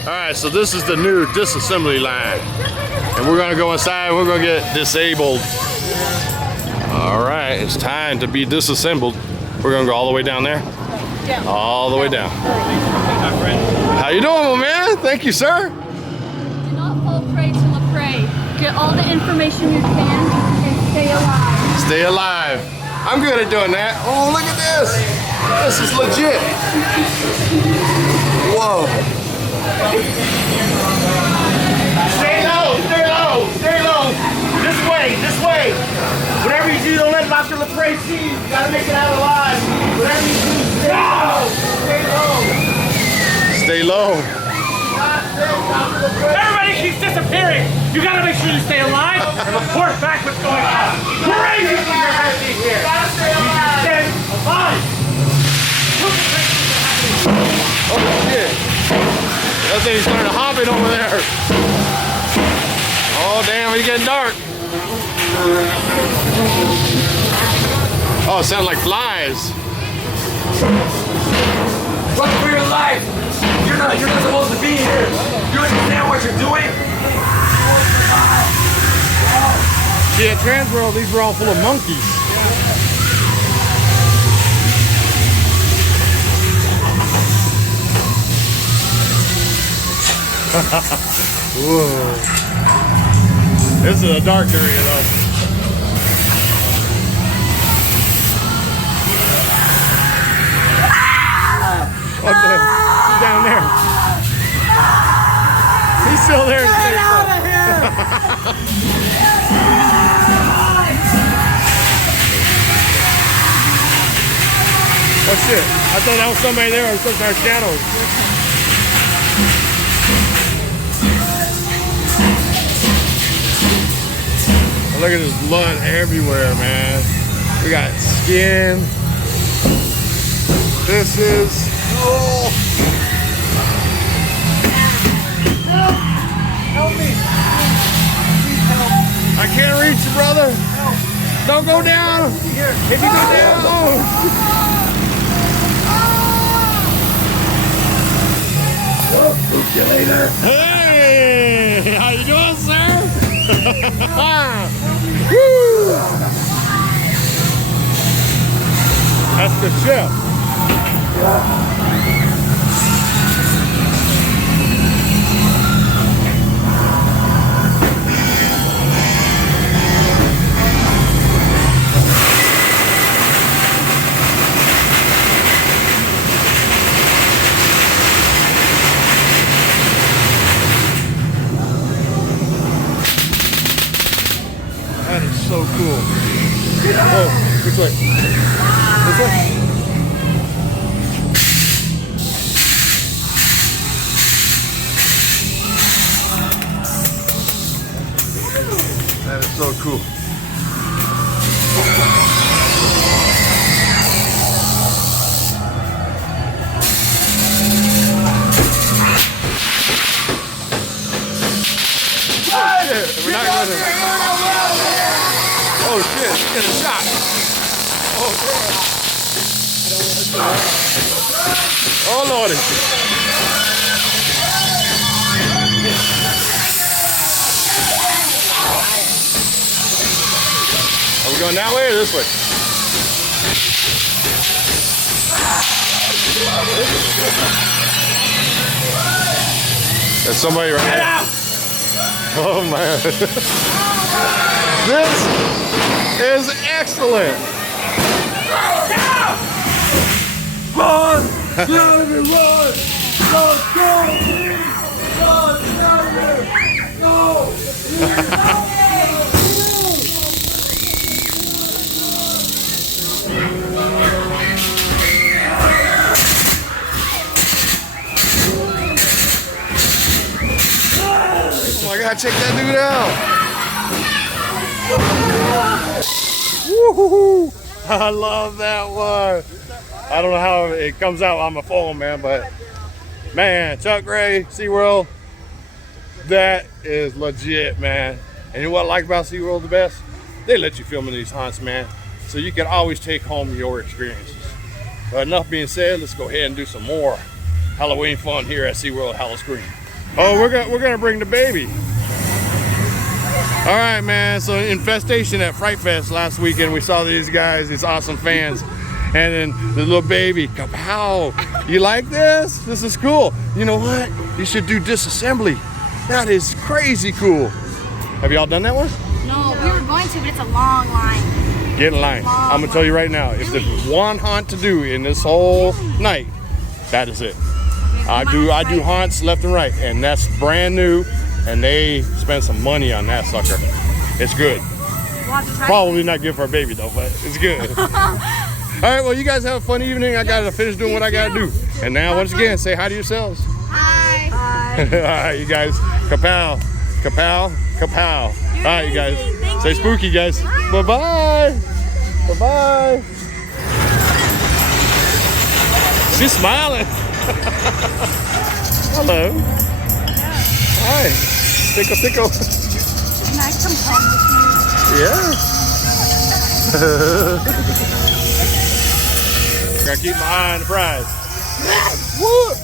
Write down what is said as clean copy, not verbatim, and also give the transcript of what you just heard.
All right, so this is the new disassembly line. And we're gonna go inside, we're gonna get disabled. All right, it's time to be disassembled. We're gonna go all the way down there? Yeah. All the way down. How you doing, my man? Thank you, sir. Do not fall prey to the prey. Get all the information you can and stay alive. Stay alive. I'm good at doing that. Oh, look at this. This is legit. Whoa. Stay low, stay low, stay low. This way, this way. Whatever you do, don't let Dr. LaPrey see you. You gotta make it out alive. Whatever you do, stay low. Stay low. Stay low. Everybody keeps disappearing. You gotta make sure you stay alive and report back what's going on. Crazy for your head to be here. You gotta stay alive. Stay alive. Oh, shit. That thing's starting hopping over there. Oh, damn, it's getting dark. Oh, it sounds like flies. Run for your life! You're not supposed to be here! You understand what you're doing? See, at Transworld, these were all full of monkeys. Whoa. This is a dark area, though. What the? He's down there. He's still there. Get out of here! Oh shit, I thought that was somebody there. I was looking at our shadows. Oh, look at this blood everywhere, man. We got skin. This is... Oh. Help me! Please help. I can't reach you, brother. Help. Don't go down. Here. If you go down, oh. Spook you later. Hey, how you doing, sir? Woo. That's the chef. That is so cool. Oh, which way? This way? That is so cool. Oh shit, we're not gonna... Oh shit, he's getting shot. Oh god. Oh lordy. Are we going that way or this way? There's somebody right there. Oh man. This is excellent. Run! Jeremy, run! Run, go! Run, Jeremy! Go! Oh my god, check that dude out. Woo-hoo-hoo. I love that one. I don't know how it comes out on my phone, man, but man, Chuck Ray, SeaWorld, that is legit, man. And you know what I like about SeaWorld the best? They let you film in these hunts, man, so you can always take home your experiences. But enough being said, let's go ahead and do some more Halloween fun here at SeaWorld Howl-O-Scream. Oh, we're gonna bring the baby. All right, man. So infestation at Fright Fest last weekend. We saw these guys, these awesome fans, and then the little baby. Kapow! You like this? This is cool. You know what? You should do disassembly. That is crazy cool. Have y'all done that one? No, we were going to, but it's a long line. Get in line. I'm gonna tell you right now. If there's one haunt to do in this whole night, that is it. I do haunts left and right, and that's brand new. And they spend some money on that sucker. It's good. Probably not good for a baby though, but it's good. All right, well, you guys have a fun evening. I gotta finish doing what I gotta do. And now, once again, say hi to yourselves. Hi. Hi. All right, you guys. Kapow, kapow, kapow. All right, you guys. Say spooky, guys. Bye-bye. Bye-bye. She's smiling. Hello. Hi. Tickle, tickle. Can I come home with you? Yeah. Gotta keep my eye on the prize. Woo!